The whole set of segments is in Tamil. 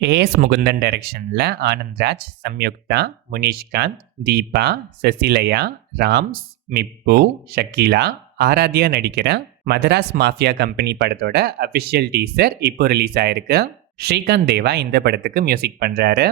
ஏஎஸ் முகுந்தன் டைரக்ஷனில் ஆனந்த்ராஜ், சம்யுக்தா, முனிஷ்காந்த், தீபா, சசிலயா, ராம்ஸ், மிப்பு, ஷக்கீலா, ஆராத்யா நடிக்கிற மதராஸ் மாஃபியா கம்பெனி படத்தோட அஃபிஷியல் டீசர் இப்போ ரிலீஸ் ஆயிருக்கு. ஸ்ரீகாந்த் தேவா இந்த படத்துக்கு மியூசிக் பண்ணுறாரு.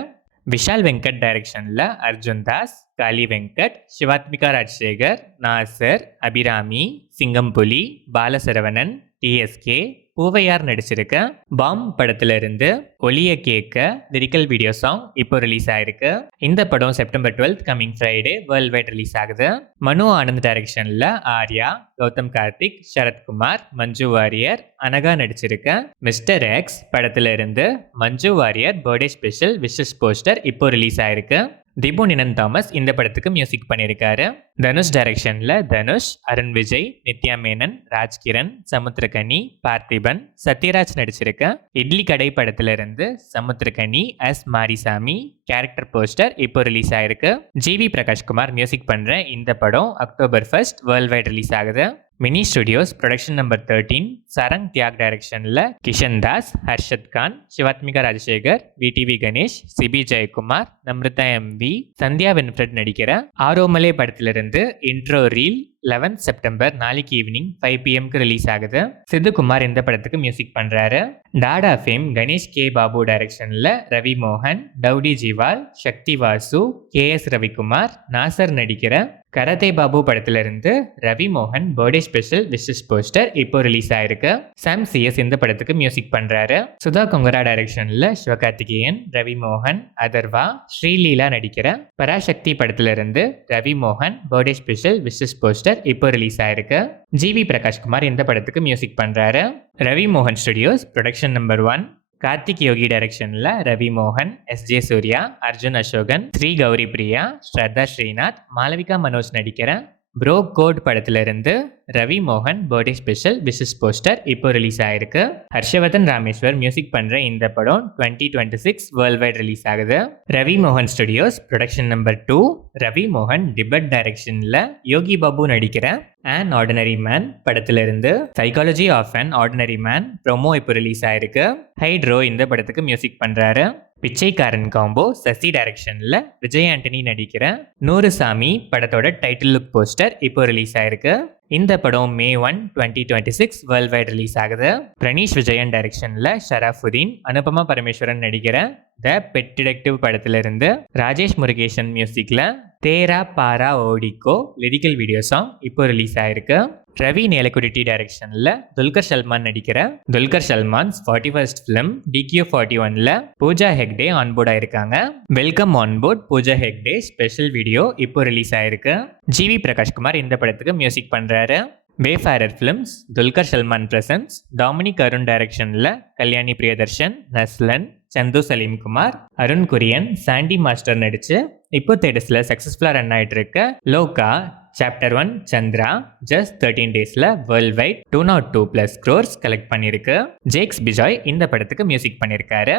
விஷால் வெங்கட் டைரக்ஷனில் அர்ஜுன் தாஸ், காளி வெங்கட், சிவாத்மிகா ராஜசேகர், நாசர், அபிராமி, சிங்கம்புலி, பாலசரவணன், டிஎஸ்கே, பூவையார் நடிச்சிருக்க பாம் படத்துல இருந்து ஒளிய கேட்க லிரிக்கல் வீடியோ சாங் இப்போ ரிலீஸ் ஆயிருக்கு. இந்த படம் September 12 coming Friday world wide release ஆகுது. மனு ஆனந்த் டைரக்ஷன்ல ஆர்யா, கௌதம் கார்த்திக், சரத்குமார், மஞ்சு வாரியர், அனகா நடிச்சிருக்க மிஸ்டர் எக்ஸ் படத்துல இருந்து Manju Warrier birthday special wishes poster இப்போ ரிலீஸ் ஆயிருக்கு. திபு நினன் தாமஸ் இந்த படத்துக்கு மியூசிக் பண்ணியிருக்காரு. தனுஷ் டைரக்ஷன்ல தனுஷ், அருண் விஜய், நித்யா மேனன், ராஜ்கிரண், சமுத்திரகனி, பார்த்திபன், சத்யராஜ் நடிச்சிருக்க இட்லி கடை படத்துல இருந்து Samuthirakani S Marisamy character poster இப்போ ரிலீஸ் ஆயிருக்கு. ஜிவி பிரகாஷ்குமார் மியூசிக் பண்ற இந்த படம் அக்டோபர் 1 வேர்ல்ட் வைட் ரிலீஸ் ஆகுது. Mini Studios production number 13 Sarang Thiagu டைரக்ஷன்ல கிஷன் தாஸ், ஹர்ஷத் கான், சிவாத்மிகா ராஜசேகர், விடிவி கணேஷ், சிபி ஜெயக்குமார், நம்ரதா எம்வி, சந்தியா வென்ஃப்ரெட் நடிக்கிற ஆரோமலே படத்திலிருந்து இன்ட்ரோ ரீல் 11 செப்டம்பர் நாளைக்கு ஈவினிங் 5 PM ரிலீஸ் ஆகுது. சித்துக்குமார் இந்த படத்துக்கு மியூசிக் பண்றாரு. டாடா ஃபேம் கணேஷ் கே பாபு டைரக்ஷன்ல ரவி மோகன், டவுடி ஜிவால், சக்தி வாசு, KS ரவிக்குமார், நாசர் நடிக்கிற கரதே பாபு படத்துல இருந்து ரவி மோகன் பர்த்டே ஸ்பெஷல் விஷஸ் போஸ்டர் இப்போ ரிலீஸ் ஆயிருக்கு. சாம் சிஎஸ் இந்த படத்துக்கு மியூசிக் பண்றாரு. சுதா கொங்கரா டைரக்ஷன்ல சிவகார்த்திகேயன், ரவி மோகன், அதர்வா, ஸ்ரீலீலா நடிக்கிற பராசக்தி படத்துல இருந்து ரவி மோகன் பர்த்டே ஸ்பெஷல் விஷஸ் போஸ்டர் இப்போ ரிலீஸ் ஆயிருக்கு. ஜிவி பிரகாஷ்குமார் இந்த படத்துக்கு மியூசிக் பண்றாரு. ரவி மோகன் ஸ்டுடியோஸ் ப்ரொடக்ஷன் நம்பர் 1 கார்த்திக் யோகி டைரக்ஷன்ல ரவி மோகன், SJ சூர்யா, அர்ஜுன் அசோகன், ஸ்ரீ கௌரி பிரியா, ஸ்ரத்தா ஸ்ரீநாத், மாளவிகா மனோஜ் நடிக்கிற ப்ரோ கோட் படத்துல இருந்து ரவி மோகன் பர்த்டே ஸ்பெஷல் விஷஸ் போஸ்டர் இப்போ ரிலீஸ் ஆயிருக்கு. ஹர்ஷவர்தன் ராமேஸ்வர் மியூசிக் பண்ற இந்த படம் 2026 வேர்ல்ட் வைட் ரிலீஸ் ஆகுது. ரவி மோகன் ஸ்டுடியோஸ் ப்ரொடக்ஷன் நம்பர் 2 ரவி மோகன் டிபட் டைரக்ஷன்ல யோகி பாபு நடிக்கிற An Ordinary Man படத்துல இருந்து psychology of an Ordinary Man promo இப்போ ரிலீஸ் ஆயிருக்கு. ஹைட்ரோ இந்த படத்துக்கு மியூசிக் பண்றாரு. பிச்சைக்காரன் காம்போ சசி டைரக்ஷன்ல விஜய் ஆண்டனி நடிக்கிற நூறுசாமி படத்தோட டைட்டில் லுக் போஸ்டர் இப்போ ரிலீஸ் ஆயிருக்கு. இந்த படம் May 1, 2026 வேர்ல்ட் வைட் ரிலீஸ் ஆகுது. பிரணீஷ் விஜயன் டைரக்ஷன்ல ஷராஃபுதீன், அனுபமா பரமேஸ்வரன் நடிக்கிற த பெட் டிடெக்டிவ் படத்துல இருந்து ராஜேஷ் முருகேசன் மியூசிக்ல Thera Paara Odikko lyrical video song இப்போ ரிலீஸ் ஆயிருக்கு. ரவி நேலக்குடி டைரக்ஷன்ல துல்கர் சல்மான் நடிக்கிற துல்கர் சல்மான்ஸ் 41st ஃபிலிம் DQ41ல பூஜா ஹெக்டே ஆன்போர்ட் ஆயிருக்காங்க. Welcome onboard Pooja Hegde special video இப்போ ரிலீஸ் ஆயிருக்கு. ஜிவி பிரகாஷ்குமார் இந்த படத்துக்கு மியூசிக் பண்றாரு. Wayfarer Films Dulquer Salmaan presents Dominic Arun டைரக்ஷன்ல கல்யாணி பிரியதர்ஷன், நஸ்லன், சந்து சலீம்குமார், அருண் குரியன், சாண்டி மாஸ்டர் நடிச்சு இப்போ தேட்டர்ஸ்ல சக்சஸ்ஃபுல்லா ரன் ஆயிட்டு இருக்க லோகா சாப்டர் 1 சந்திரா ஜஸ்ட் 13 டேஸ்ல வேர்ல்ட் வைட் 202+ crores கலெக்ட் பண்ணிருக்கு. ஜேக்ஸ் பிஜாய் இந்த படத்துக்கு மியூசிக் பண்ணியிருக்காரு.